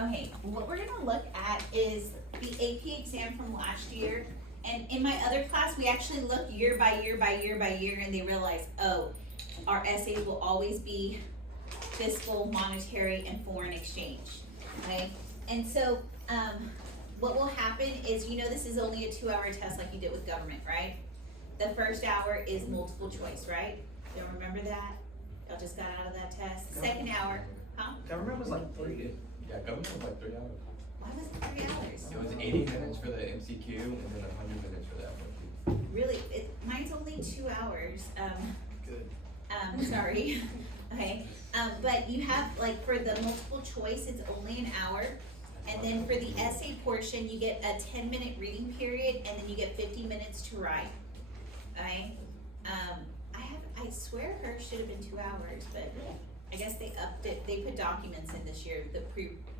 Okay, what we're gonna look at is the AP exam from last year. And in my other class, we actually looked year by year by year by year, and they realized, oh, our essays will always be fiscal, monetary, and foreign exchange, okay? And so, what will happen is, this is only a 2-hour test like you did with government, right? The first hour is multiple choice, right? Y'all remember that? Y'all just got out of that test. Second hour, huh? Government was like 3. Yeah, government was like 3 hours. Why was it 3 hours? It was 80 minutes for the MCQ and then 100 minutes for the FRQ. Really, mine's only 2 hours, Good. Sorry, okay, but you have, like, for the multiple choice, it's only an hour. And then for the essay portion, you get a 10-minute reading period, and then you get 50 minutes to write, okay? I swear hers should have been 2 hours, but I guess they upped it, they put documents in this year, the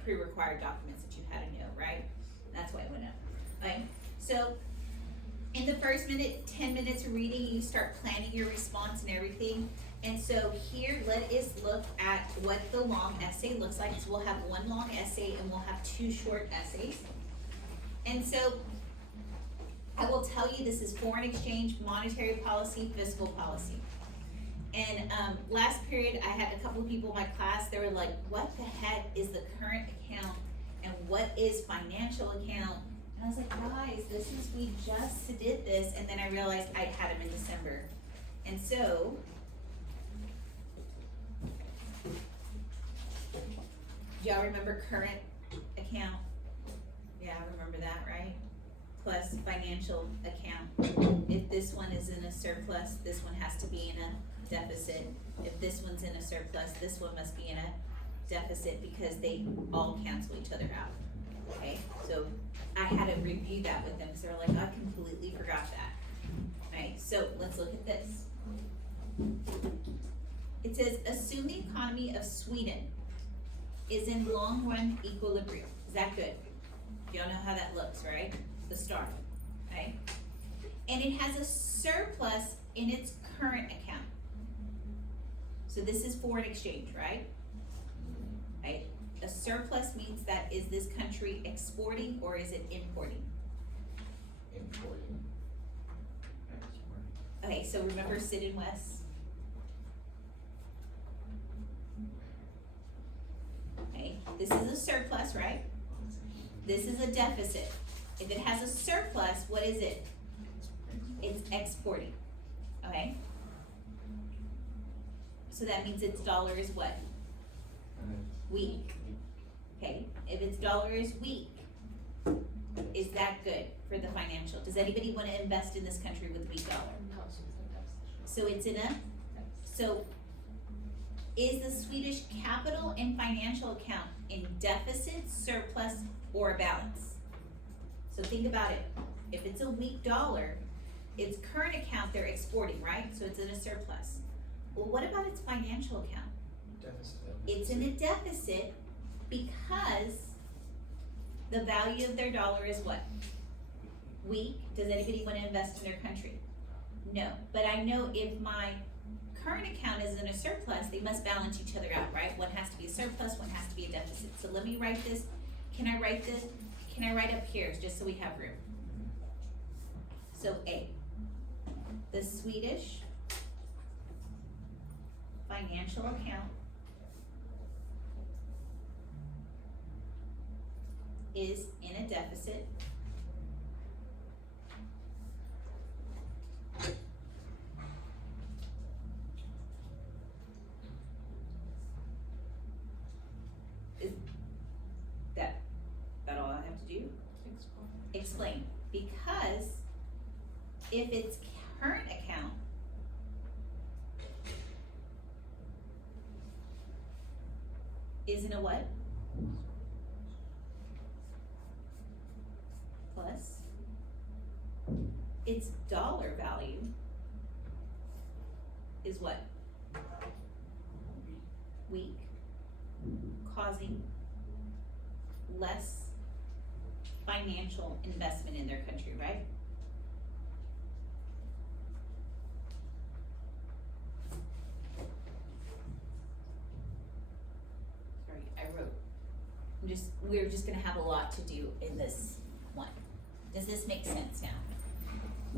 pre-required documents that you had to know, right? That's why it went up, okay? So, in the first 10 minutes of reading, you start planning your response and everything. And so here, let us look at what the long essay looks like. So we'll have one long essay and we'll have 2 short essays. And so I will tell you, this is foreign exchange, monetary policy, fiscal policy. And last period, I had a couple of people in my class, they were like, what the heck is the current account and what is financial account? And I was like, guys, we just did this, and then I realized I had them in December. And so, do y'all remember current account? Yeah, I remember that, right? Plus financial account. If this one is in a surplus, this one has to be in a deficit. If this one's in a surplus, this one must be in a deficit because they all cancel each other out. Okay, so I had to review that with them because they were like, I completely forgot that. Alright, so let's look at this. It says, assume the economy of Sweden is in long run equilibrium. Is that good? Y'all know how that looks, right? The star, okay? And it has a surplus in its current account. So this is foreign exchange, right? Right? A surplus means that is this country exporting or is it importing? Importing. Okay, so remember Sid and Wes? Okay, this is a surplus, right? This is a deficit. If it has a surplus, what is it? It's exporting, okay? So that means its dollar is what? Weak. Okay, if its dollar is weak, is that good for the financial? Does anybody want to invest in this country with a weak dollar? So it's in so is the Swedish capital and financial account in deficit, surplus, or balance? So think about it. If it's a weak dollar, its current account they're exporting, right? So it's in a surplus. Well, what about its financial account? Deficit. It's in a deficit because the value of their dollar is what? Weak. Does anybody want to invest in their country? No. But I know if my current account is in a surplus, they must balance each other out, right? One has to be a surplus, one has to be a deficit. So let me write this. Can I write this? Can I write up here just so we have room? So A, the Swedish financial account is in a deficit is that all I have to do? Explain. Because if its current account is in a what? Plus its dollar value is what? Weak, causing less financial investment in their country, right? Sorry, I wrote we're just gonna have a lot to do in this one. Does this make sense now?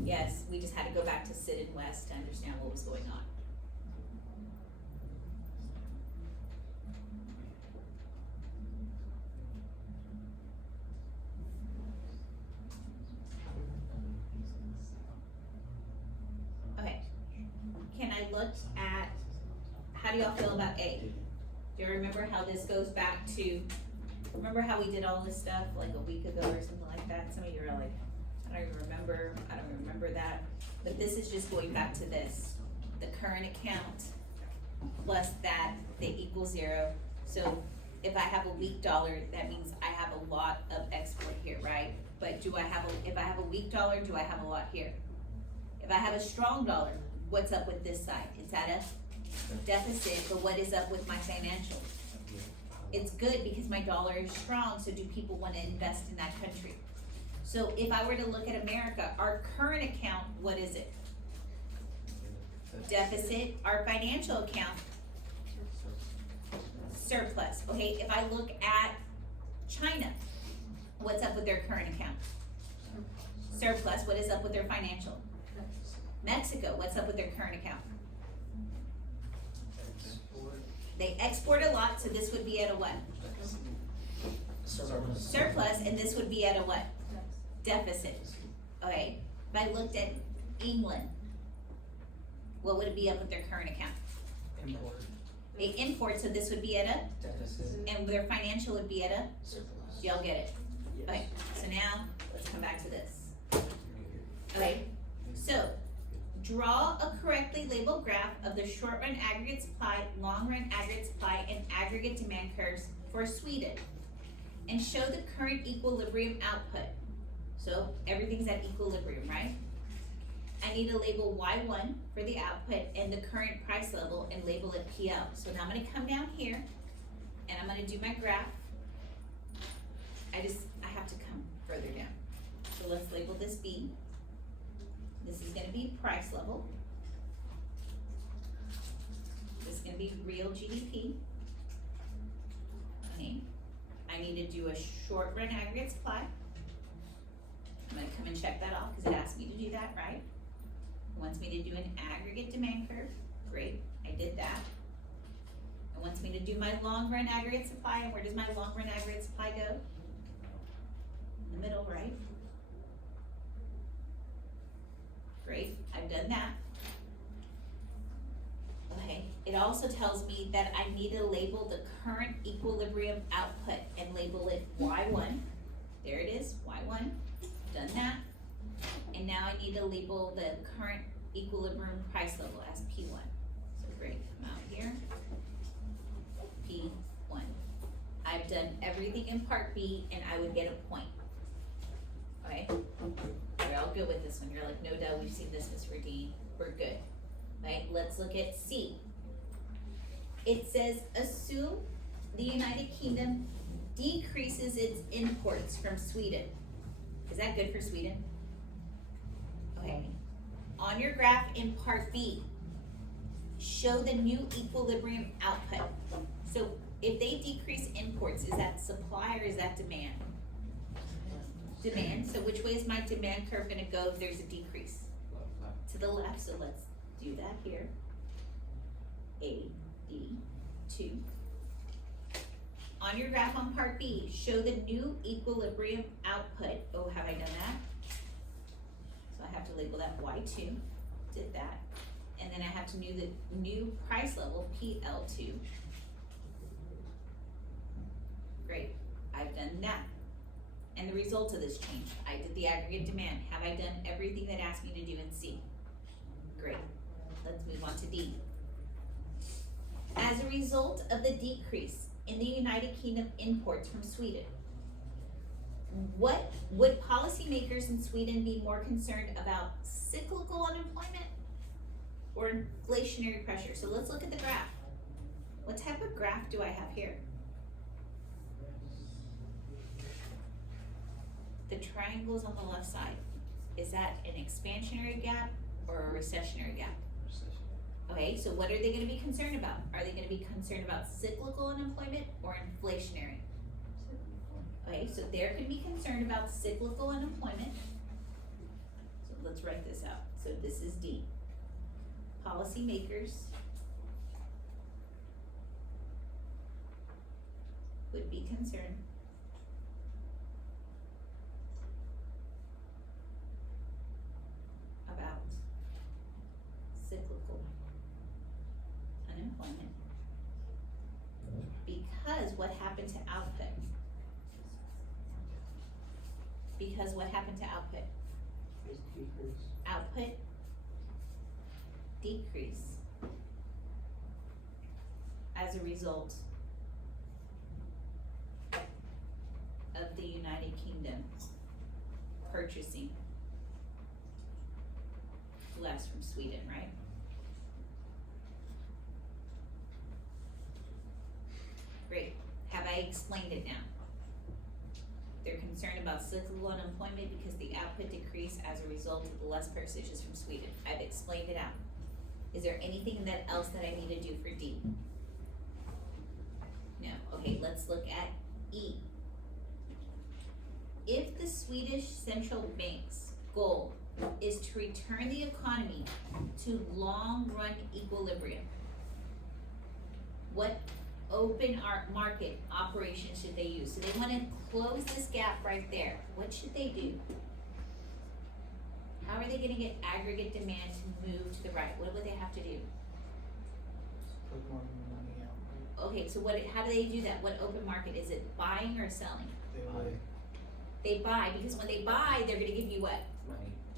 Yes, we just had to go back to Sid and West to understand what was going on. Okay, can I look at, how do y'all feel about A? Do you remember how this goes back to, remember how we did all this stuff like a week ago or something like that? Some of you are like, I don't even remember that. But this is just going back to this, the current account plus that, they equal 0. So if I have a weak dollar, that means I have a lot of export here, right? But if I have a weak dollar, do I have a lot here? If I have a strong dollar, what's up with this side? It's at a deficit, but what is up with my financial? It's good because my dollar is strong, so do people wanna invest in that country? So if I were to look at America, our current account, what is it? Deficit. Our financial account, surplus. Okay, if I look at China, what's up with their current account? Surplus. What is up with their financial? Mexico, what's up with their current account? They export a lot, so this would be at a what? Surplus, and this would be at a what? Deficit. Okay, if I looked at England, what would it be up with their current account? Import. They import, so this would be at a, Deficit. and their financial would be at a, Surplus. do y'all get it? Yes. Okay, so now, let's come back to this. Okay, so, draw a correctly labeled graph of the short run aggregate supply, long run aggregate supply, and aggregate demand curves for Sweden. And show the current equilibrium output. So everything's at equilibrium, right? I need to label Y1 for the output and the current price level and label it PL. So now I'm gonna come down here and I'm gonna do my graph. I have to come further down. So let's label this B. This is gonna be price level. This is gonna be real GDP. Okay. I need to do a short run aggregate supply. I'm gonna come and check that off because it asked me to do that, right? It wants me to do an aggregate demand curve. Great, I did that. It wants me to do my long run aggregate supply, and where does my long run aggregate supply go? In the middle, right? Great, I've done that. Okay, it also tells me that I need to label the current equilibrium output and label it Y1. There it is, Y1, done that. And now I need to label the current equilibrium price level as P1. So great, come out here, P1. I've done everything in part B and I would get a point. Okay, we're all good with this one. You're like, no doubt, we've seen this, Ms. Radine, we're good. Right, let's look at C. It says, assume the United Kingdom decreases its imports from Sweden. Is that good for Sweden? Okay. On your graph in part B, show the new equilibrium output. So if they decrease imports, is that supply or is that demand? Demand. So which way is my demand curve gonna go if there's a decrease? To the left, so let's do that here. A, D, 2. On your graph on part B, show the new equilibrium output. Oh, have I done that? So I have to label that Y2, did that. And then I have to do the new price level, PL2. Great, I've done that. And the result of this change, I did the aggregate demand. Have I done everything that asked me to do in C? Great, let's move on to D. As a result of the decrease in the United Kingdom imports from Sweden, what would policymakers in Sweden be more concerned about, cyclical unemployment or inflationary pressure? So let's look at the graph. What type of graph do I have here? The triangles on the left side, is that an expansionary gap or a recessionary gap? Okay, so what are they gonna be concerned about? Are they gonna be concerned about cyclical unemployment or inflationary? Okay, so they're gonna be concerned about cyclical unemployment. So let's write this out. So this is D. Policymakers would be concerned about cyclical unemployment because what happened to output? Because what happened to output? Output decrease as a result of the United Kingdom purchasing less from Sweden, right? Great. Have I explained it now? They're concerned about cyclical unemployment because the output decreased as a result of the less purchases from Sweden. I've explained it out. Is there anything else that I need to do for D? No. Okay, let's look at E. If the Swedish central bank's goal is to return the economy to long-run equilibrium, what open market operation should they use? So they wanna close this gap right there. What should they do? How are they gonna get aggregate demand to move to the right? What would they have to do? Put more money out. Okay, so how do they do that? What open market? Is it buying or selling? They would. They buy, because when they buy, they're gonna give you what?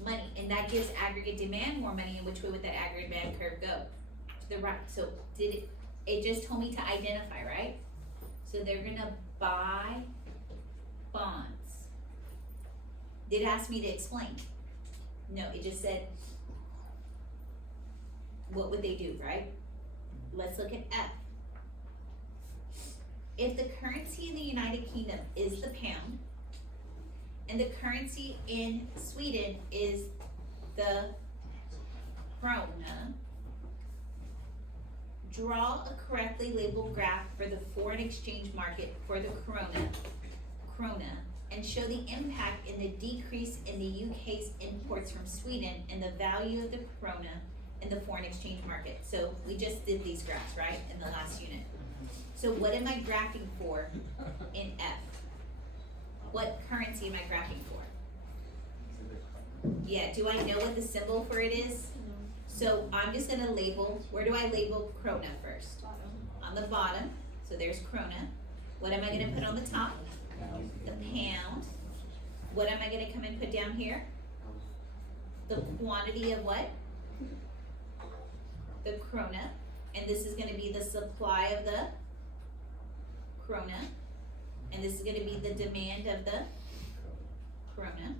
Money, and that gives aggregate demand more money, and which way would that aggregate demand curve go? To the right. So it just told me to identify, right? So they're gonna buy bonds. Did it ask me to explain? No, it just said, what would they do, right? Let's look at F. If the currency in the United Kingdom is the pound, and the currency in Sweden is the krona, draw a correctly labeled graph for the foreign exchange market for the krona, and show the impact in the decrease in the UK's imports from Sweden and the value of the krona in the foreign exchange market. So we just did these graphs, right, in the last unit. So what am I graphing for in F? What currency am I graphing for? Yeah, do I know what the symbol for it is? So I'm just gonna label, where do I label krona first? On the bottom, so there's krona. What am I gonna put on the top? The pound. What am I gonna come and put down here? The quantity of what? The krona. And this is gonna be the supply of the krona. And this is gonna be the demand of the krona.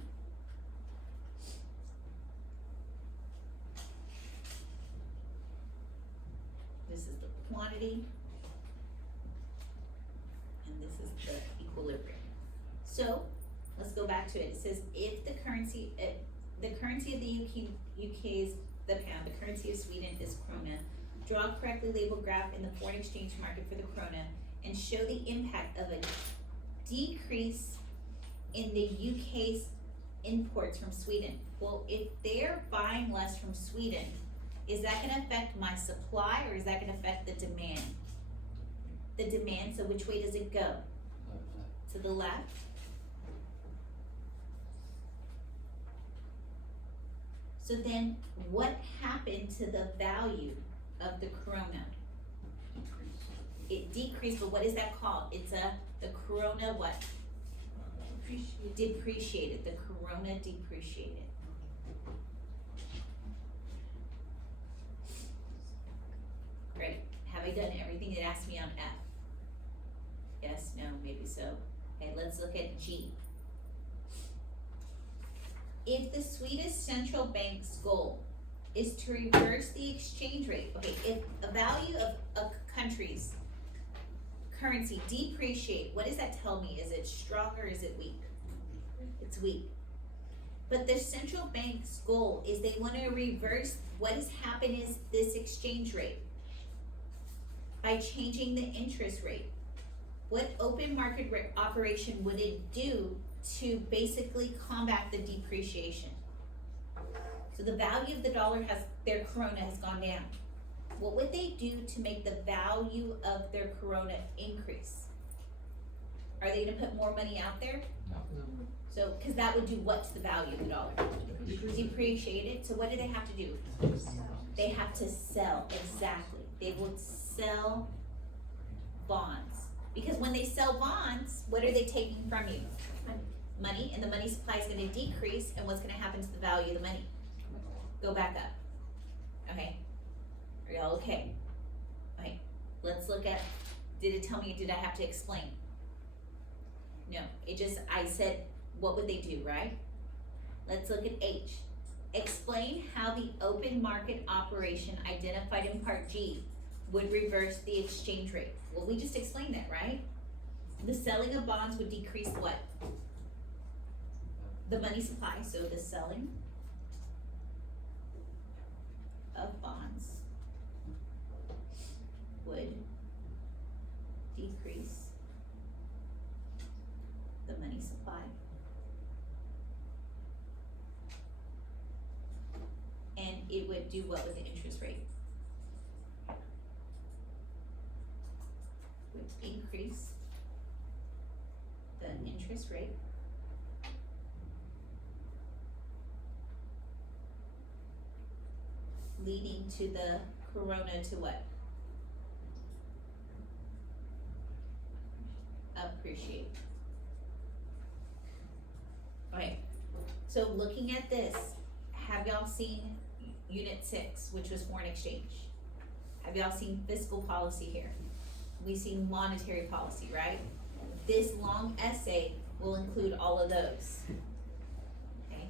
This is the quantity. And this is the equilibrium. So, let's go back to it. It says if the currency of the UK is the pound, the currency of Sweden is krona, draw a correctly labeled graph in the foreign exchange market for the krona, and show the impact of a decrease in the UK's imports from Sweden. Well, if they're buying less from Sweden, is that gonna affect my supply or is that gonna affect the demand? The demand, so which way does it go? To the left? So then what happened to the value of the krona? It decreased, but what is that called? It's the krona what? Depreciated. The krona depreciated. Great. Have I done everything it asked me on F? Yes, no, maybe so. Okay, let's look at G. If the Swedish central bank's goal is to reverse the exchange rate, okay, if a value of a country's currency depreciate, what does that tell me? Is it strong or is it weak? It's weak. But the central bank's goal is they want to reverse what has happened is this exchange rate by changing the interest rate. what open market operation would it do to basically combat the depreciation? So the value of the dollar their corona has gone down. What would they do to make the value of their corona increase? Are they gonna put more money out there? No. So, cause that would do what to the value of the dollar? Depreciate it, so what do they have to do? They have to sell, exactly, they would sell bonds. Because when they sell bonds, what are they taking from you? Money, and the money supply is gonna decrease, and what's gonna happen to the value of the money? Go back up. Okay, are y'all okay? Okay, let's look at, did it tell me, did I have to explain? No, I said, what would they do, right? Let's look at H. Explain how the open market operation identified in part G would reverse the exchange rate. Well, we just explained that, right? The selling of bonds would decrease what? The money supply, so the selling of bonds would decrease the money supply. And it would do what with the interest rate? Would increase the interest rate leading to the corona to what? Appreciate. Okay, so looking at this, have y'all seen Unit 6, which was foreign exchange? Have y'all seen fiscal policy here? We've seen monetary policy, right? This long essay will include all of those. Okay?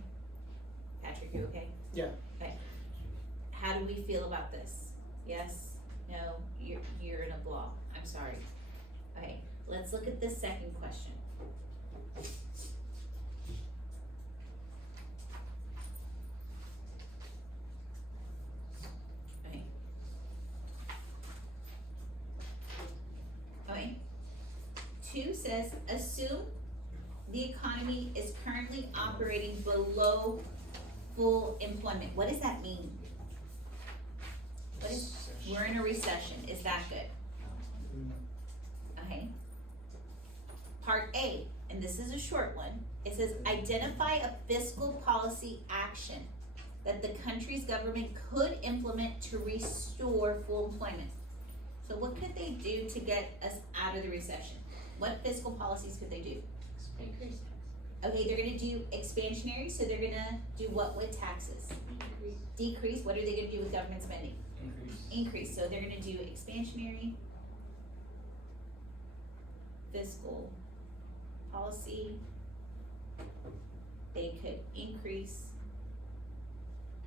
Patrick, you okay? Yeah. Okay. How do we feel about this? Yes? No? You're in a block. I'm sorry. Okay, let's look at the second question. Okay. Okay. 2 says, assume the economy is currently operating below full employment. What does that mean? We're in a recession. Is that good? Okay. Part A, and this is a short one. It says, identify a fiscal policy action that the country's government could implement to restore full employment. So what could they do to get us out of the recession? What fiscal policies could they do? Increase Okay, they're gonna do expansionary, so they're gonna do what with taxes? Decrease, what are they gonna do with government spending? Increase, so they're gonna do expansionary fiscal policy. They could increase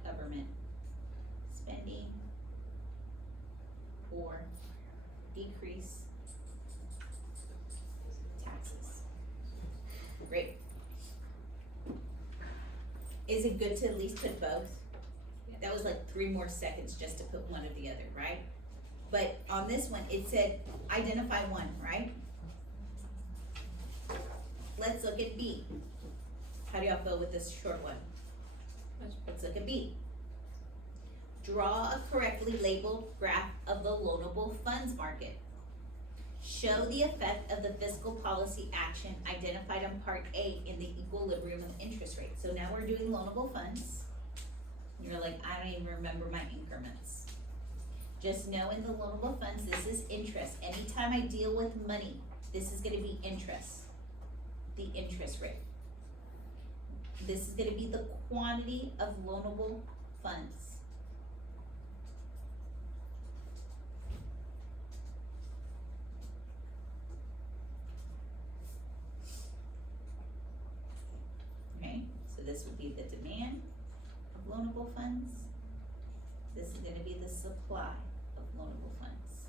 government spending or decrease taxes. Great. Is it good to at least put both? That was like 3 more seconds just to put one or the other, right? But on this one, it said identify one, right? Let's look at B. How do y'all feel with this short one? Let's look at B. Draw a correctly labeled graph of the loanable funds market. Show the effect of the fiscal policy action identified on part A in the equilibrium of interest rate. So now we're doing loanable funds. You're like, I don't even remember my increments. Just know in the loanable funds, this is interest. Anytime I deal with money, this is gonna be interest. The interest rate. This is gonna be the quantity of loanable funds. Okay, so this would be the demand of loanable funds. This is gonna be the supply of loanable funds.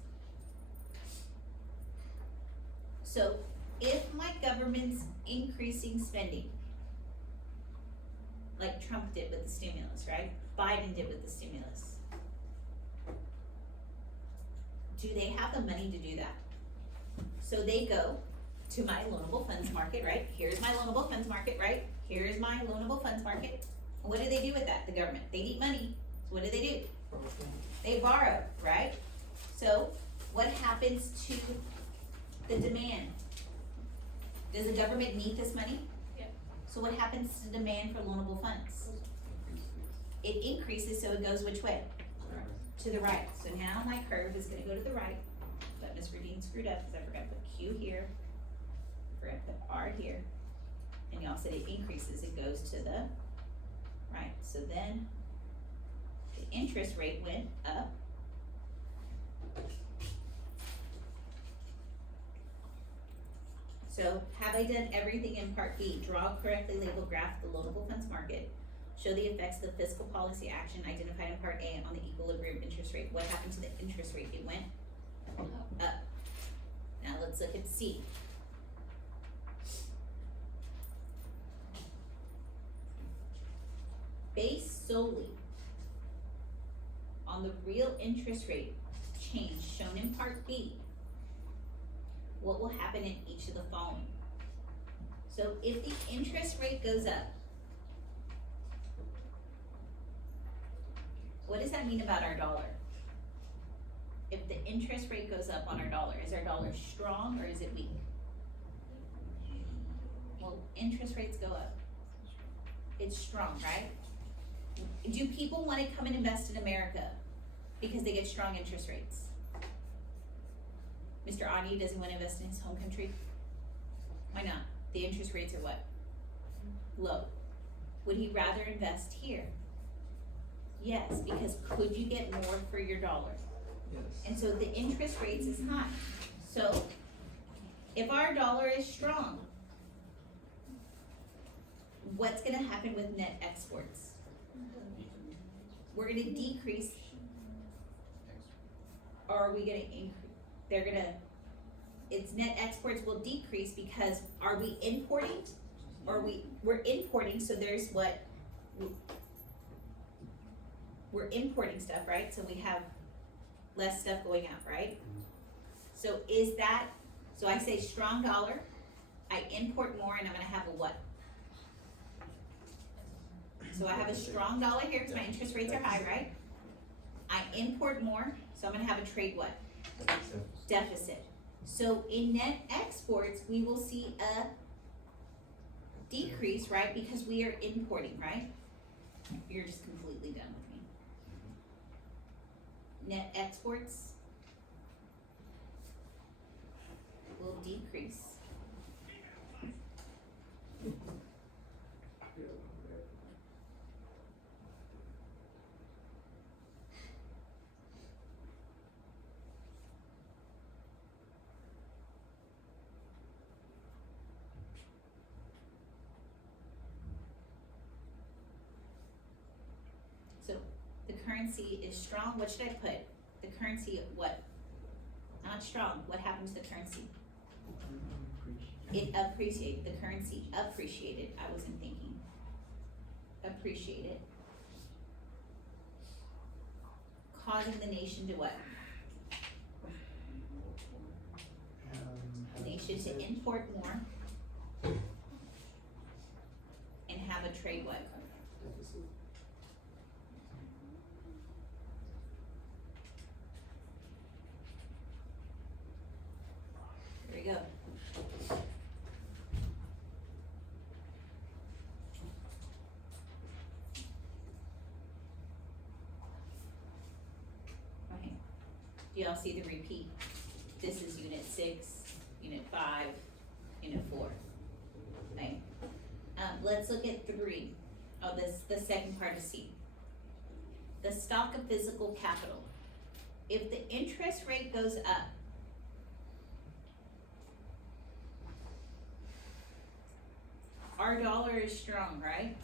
So if my government's increasing spending, like Trump did with the stimulus, right? Biden did with the stimulus. Do they have the money to do that? So they go to my loanable funds market, right? Here's my loanable funds market, right? Here's my loanable funds market. And what do they do with that, the government? They need money, so what do? They borrow, right? So what happens to the demand? Does the government need this money? Yeah. So what happens to demand for loanable funds? It increases, so it goes which way? To the right. So now my curve is gonna go to the right, but Ms. Radine screwed up because I forgot to put Q here, forgot to put R here, and y'all said it increases, it goes to the right. So then the interest rate went up. So have I done everything in part B? Draw a correctly labeled graph of the loanable funds market. Show the effects of the fiscal policy action identified in part A on the equilibrium interest rate. What happened to the interest rate? It went up. Now let's look at C. Based solely on the real interest rate change shown in part B, what will happen in each of the following? So if the interest rate goes up, what does that mean about our dollar? If the interest rate goes up on our dollar, is our dollar strong or is it weak? Well, interest rates go up. It's strong, right? Do people wanna come and invest in America because they get strong interest rates? Mr. Adi doesn't wanna invest in his home country? Why not? The interest rates are what? Low. Would he rather invest here? Yes, because could you get more for your dollar? Yes. And so the interest rates is high. So if our dollar is strong, what's gonna happen with net exports? We're gonna decrease, or are we gonna increase? They're gonna, it's net exports will decrease because are we importing? Or we're importing, so there's what? We're importing stuff, right? So we have less stuff going out, right? So is that, so I say strong dollar, I import more and I'm gonna have a what? So I have a strong dollar here because my interest rates are high, right? I import more, so I'm gonna have a trade what? Deficit. So in net exports, we will see a decrease, right? Because we are importing, right? You're just completely done with me. Net exports will decrease. So the currency is strong. What should I put? The currency what? Not strong. What happened to the currency? It appreciated. The currency appreciated. I wasn't thinking. Appreciated. Causing the nation to what? The nation to import more and have a trade what? There we go. Okay. Do y'all see the repeat? This is unit 6, unit 5, unit 4. Okay. Let's look at 3. Oh, this the second part of C. The stock of physical capital. If the interest rate goes up, our dollar is strong, right?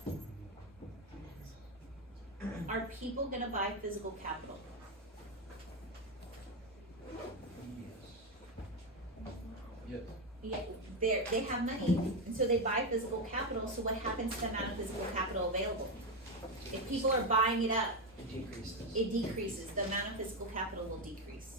Are people gonna buy physical capital? Yes. Yeah, they have money, and so they buy physical capital, so what happens to the amount of physical capital available? If people are buying it up, It decreases. it decreases, the amount of physical capital will decrease.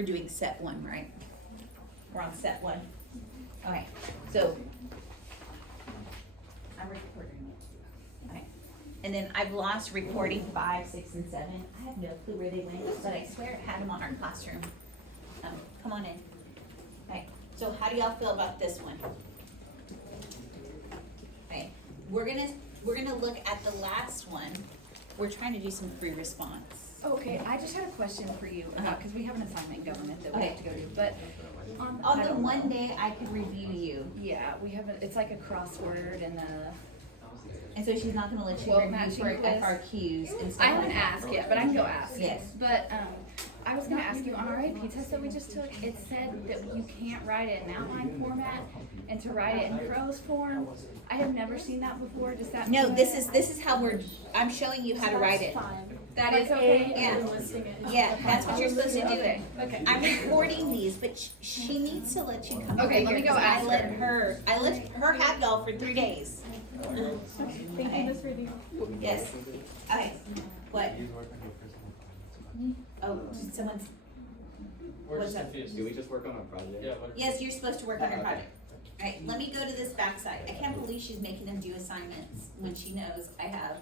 we're doing set one, right? We're on set one. Okay, so. I'm recording. Okay, and then I've lost recording 5, 6, and 7. I have no clue where they went, but I swear it had them on our classroom. Come on in. Okay, so how do y'all feel about this one? Okay, we're gonna look at the last one. We're trying to do some free response. Okay, I just had a question for you about, because we have an assignment in government that we have to go to, but On the one day I could review you, yeah, we have it's like a crossword and and so she's not gonna let you Quote review matching for quiz? FRQs and stuff. I haven't asked yet, but I can go ask. Yes. But, I was gonna ask you, on our AP test that we just took, it said that you can't write it in outline format and to write it in prose form. I have never seen that before, does that? No, mean- this is how I'm showing you how to write it. That is okay? Yeah, that's what you're supposed to do. Okay, okay. I'm recording these, but she needs to let you come over Okay, let me here, go 'cause ask I let her have y'all for 3 days. Thank you, Ms. Ruby. Yes, okay, what? He's working on personal Oh, someone's, We're What's just that? confused. Do we just work on a project? Yeah, what? yes, you're supposed to work on your project. Alright, let me go to this backside. I can't believe she's making them do assignments when she knows I have,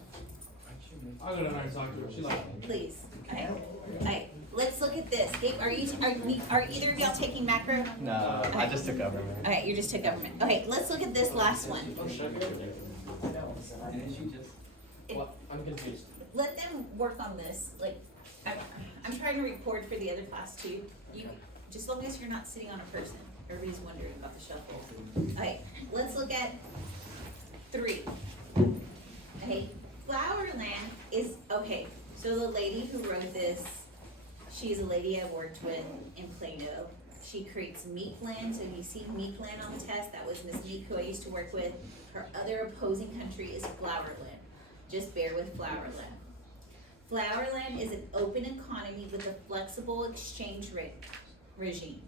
I'll go down there and talk to her. She's like, please, alright, let's look at this. Gabe, are either of y'all taking macro? No, I just took over. Alright, you just took government. Okay, let's look at this last one. Didn't she just? What? I'm confused. Let them work on this, like, I'm trying to record for the other class too. You, just long as you're not sitting on a person. Everybody's wondering about the shuffle. Alright, let's look at 3. Okay, Flowerland is, okay, so the lady who wrote this, she's a lady I worked with in Plano. She creates Meekland, so you see Meekland on the test, that was Miss Meek who I used to work with. Her other opposing country is Flowerland. Just bear with Flowerland. Flowerland is an open economy with a flexible exchange rate regime.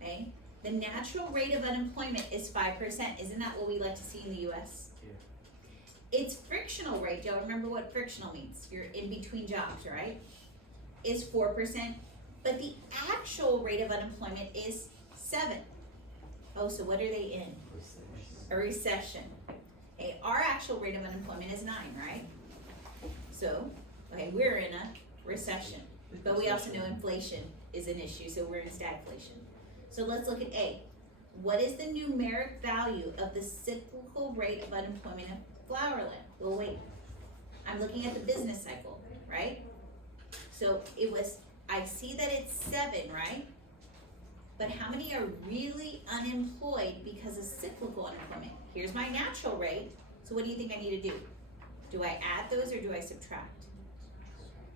Okay? The natural rate of unemployment is 5%. Isn't that what we like to see in the US? Yeah. Its frictional rate, y'all remember what frictional means? You're in between jobs, right? Is 4%, but the actual rate of unemployment is 7. Oh, so what are they in? A recession. Okay, our actual rate of unemployment is 9, right? So, okay, we're in a recession, but we also know inflation is an issue, so we're in stagflation. So let's look at A. What is the numeric value of the cyclical rate of unemployment in Flowerland? Well, wait, I'm looking at the business cycle, right? So it was, I see that it's 7, right? But how many are really unemployed because of cyclical unemployment? Here's my natural rate, so what do you think I need to do? Do I add those or do I subtract?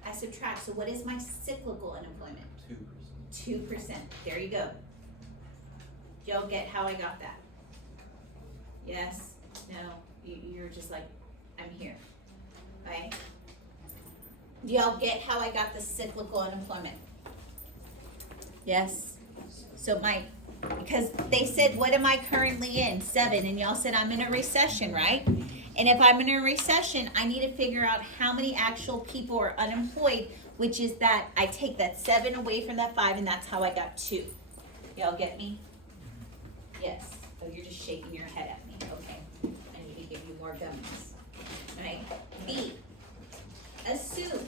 I subtract, so what is my cyclical unemployment? 2%. 2%, there you go. Y'all get how I got that? Yes, no, you're just like, I'm here, right? Do y'all get how I got the cyclical unemployment? Yes, so because they said, what am I currently in? 7, and y'all said I'm in a recession, right? And if I'm in a recession, I need to figure out how many actual people are unemployed, which is that I take that 7 away from that 5, and that's how I got 2. Y'all get me? Yes. Oh, you're just shaking your head at me. Okay. I need to give you more gummies. Alright. B. Assume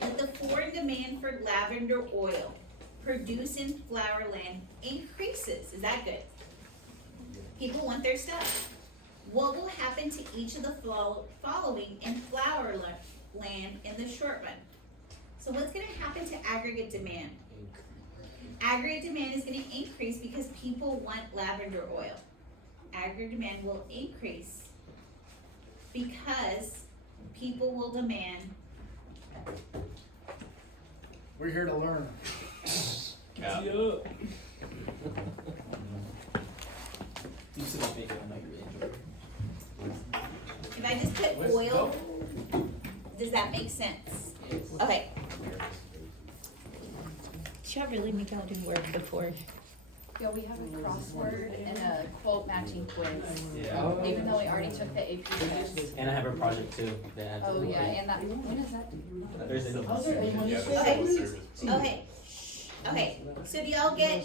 that the foreign demand for lavender oil produced in Flowerland increases. Is that good? People want their stuff. What will happen to each of the following in Flowerland in the short run? So what's going to happen to aggregate demand? Aggregate demand is going to increase because people want lavender oil. Aggregate demand will increase because people will demand. We're here to learn. Yeah. yo. You said it's making a migraine. If I just put Let's oil, go. does that make sense? Yes. Okay. Should I really make y'all do work before? Yeah, we have a crossword and a quote matching quiz. Yeah. Even though we already took the AP test. And I have a project too. that I have to Oh, yeah, complete. and that, when is that due? Thursday. Okay. Okay. Shh. Okay, so do y'all get,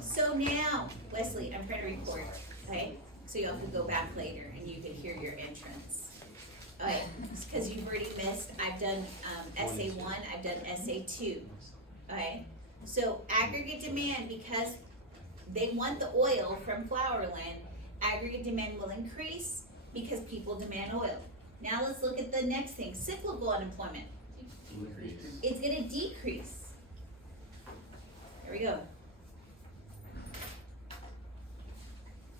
so now, Wesley, I'm trying to record, okay? So y'all can go back later and you can hear your entrance. Okay, cause you've already missed, I've done, essay one, I've done essay two, okay? So aggregate demand, because they want the oil from Flowerland, aggregate demand will increase because people demand oil. Now let's look at the next thing, cyclical unemployment. Decrease. It's gonna decrease. There we go.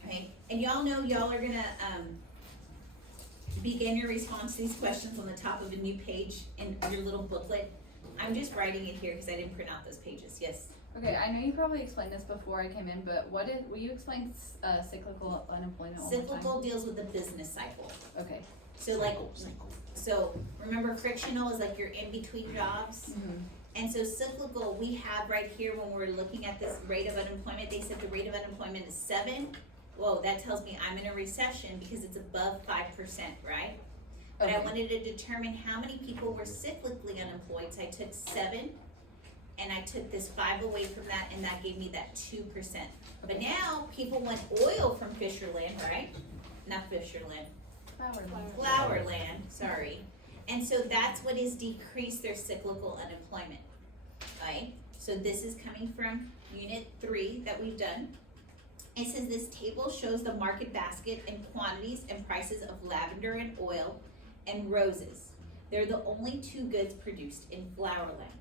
Okay, and y'all know y'all are gonna, begin your response to these questions on the top of a new page in your little booklet. I'm just writing it here because I didn't print out those pages, yes. Okay, I know you probably explained this before I came in, but will you explain cyclical unemployment one more time? Cyclical deals with the business cycle. Okay. So like, so remember frictional is like you're in between jobs? Mhm. And so cyclical, we have right here when we're looking at this rate of unemployment, they said the rate of unemployment is 7. Whoa, that tells me I'm in a recession because it's above 5%, right? But I Okay. wanted to determine how many people were cyclically unemployed, so I took 7, and I took this 5 away from that, and that gave me that 2%. But now, people want oil from Fisherland, right? Not Fisherland, Flowerland, sorry. And so that's what has decreased their cyclical unemployment, right? So this is coming from unit 3 that we've done. It says this table shows the market basket and quantities and prices of lavender and oil and roses. They're the only 2 goods produced in Flowerland.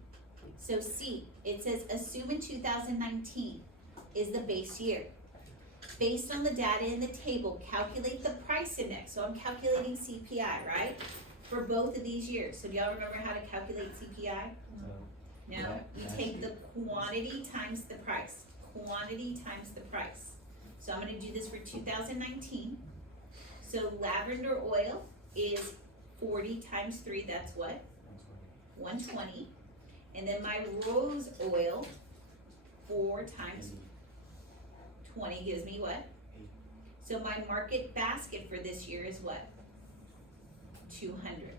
So C, it says assume in 2019 is the base year. Based on the data in the table, calculate the price index. So I'm calculating CPI, right? For both of these years. So do y'all remember how to calculate CPI? No, you take the quantity times the price. Quantity times the price. So I'm gonna do this for 2019. So lavender oil is 40 times 3, that's what? 120. And then my rose oil, 4 times 20 gives me what? So my market basket for this year is what? 200.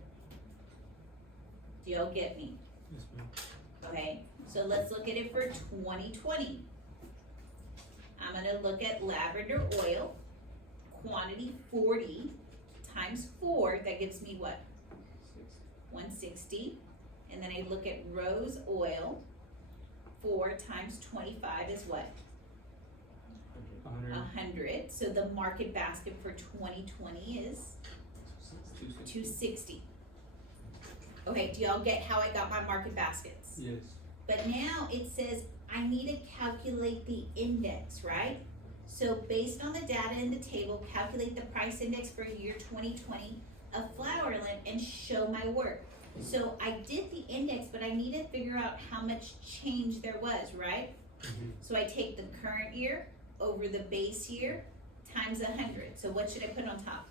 Do y'all get me? Yes, ma'am. Okay, so let's look at it for 2020. I'm gonna look at lavender oil, quantity 40 times 4, that gives me what? 160. And then I look at rose oil, 4 times 25 is what? 100. So the market basket for 2020 is 260. Okay, do y'all get how I got my market baskets? Yes. But now it says I need to calculate the index, right? So based on the data in the table, calculate the price index for year 2020 of Flowerland and show my work. So I did the index, but I need to figure out how much change there was, right? Mhm. So I take the current year over the base year times 100. So what should I put on top?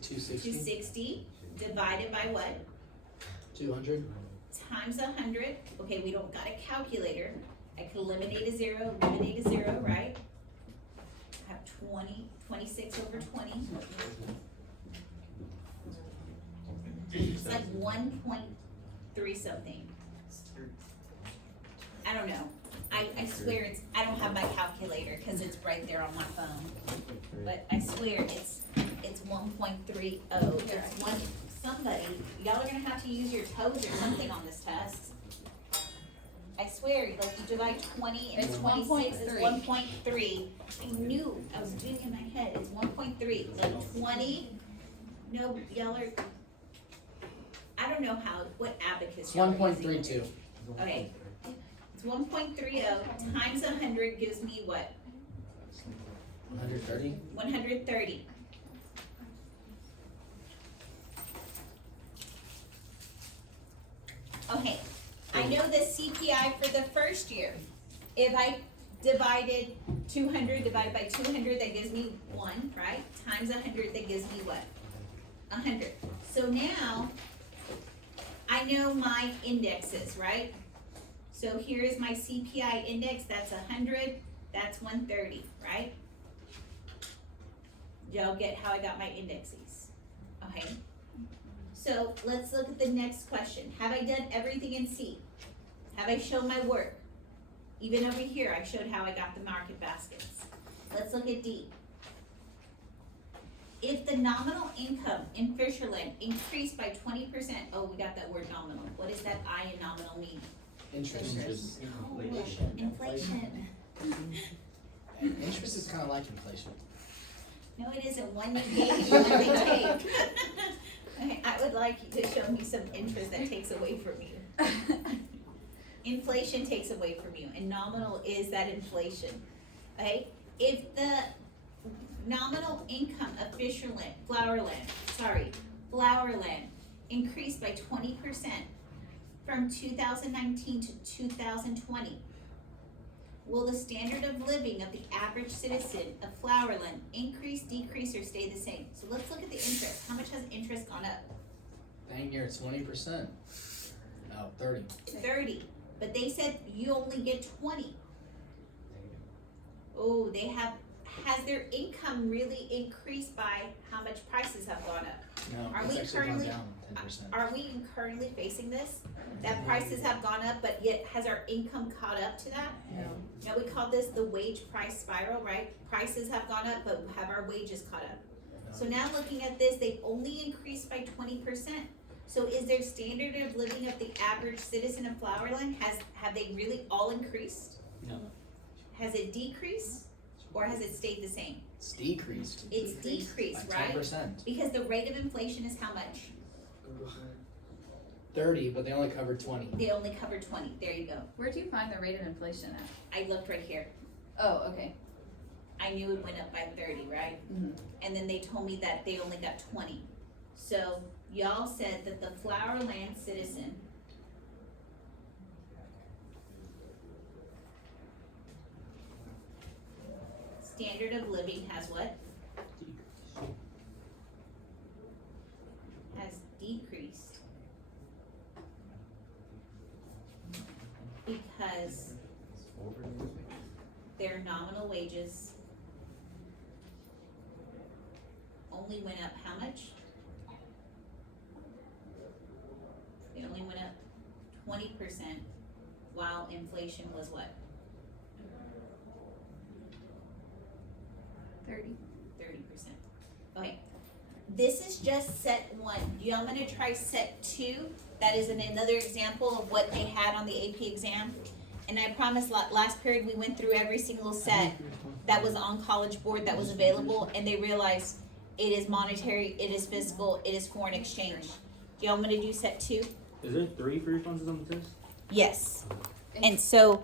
260. 260 divided by what? 200. Times 100. Okay, we don't got a calculator. I could eliminate a 0, right? I have 26 over 20. It's like 1.3 something. I don't know. I swear I don't have my calculator because it's right there on my phone. But I swear it's 1.30. It's somebody, y'all are gonna have to use your toes or something on this test. I swear, like you divide 20 and It's 26 is 1.3. 1.3. I knew, I was doing it in my head, it's 1.3, like 20, no, y'all are, I don't know what abacus y'all are using. 1.32. Okay, it's 1.30 times 100 gives me what? 130. 130. Okay, I know the CPI for the first year. If I divided 200 divided by 200, that gives me 1, right? Times 100, that gives me what? 100. So now, I know my indexes, right? So here is my CPI index, that's 100, that's 130, right? Y'all get how I got my indexes, okay? So let's look at the next question. Have I done everything in C? Have I shown my work? Even over here, I showed how I got the market baskets. Let's look at D. If the nominal income in Fisherland increased by 20%, oh, we got that word nominal. What does that I in nominal mean? Interest. Inflation. Interest is kinda like inflation. No, it isn't. One you gain, one they take. Okay, I would like you to show me some interest that takes away from you. Inflation takes away from you, and nominal is that inflation. Okay? If the nominal income of Flowerland increased by 20% from 2019 to 2020, will the standard of living of the average citizen of Flowerland increase, decrease, or stay the same? So let's look at the interest. How much has interest gone up? Dang near 20%. No, 30. 30, but they said you only get 20. Oh, has their income really increased by how much prices have gone up? No, Are it's we actually gone currently- down 10%. Are we currently facing this? That prices have gone up, but yet has our income caught up to that? No. Now, we call this the wage price spiral, right? Prices have gone up, but have our wages caught up? So now looking at this, they've only increased by 20%. So is their standard of living of the average citizen of Flowerland, have they really all increased? No. Has it decreased, or has it stayed the same? It's decreased. It's decreased, By right? 10%. Because the rate of inflation is how much? 30, but they only covered 20. They only covered 20, there you go. Where'd you find the rate of inflation at? I looked right here. Oh, okay. I knew it went up by 30, right? Mhm. And then they told me that they only got 20. So y'all said that the Flowerland citizen standard of living has what? Has decreased. Because their nominal wages only went up how much? They only went up 20%, while inflation was what? 30. 30%. Okay, this is just set one. I'm gonna try set two. That is another example of what they had on the AP exam. And I promise last period we went through every single set that was on College Board that was available, and they realized it is monetary, it is fiscal, it is foreign exchange. Y'all want me to do set two? Is there 3 free responses on the test? Yes. And so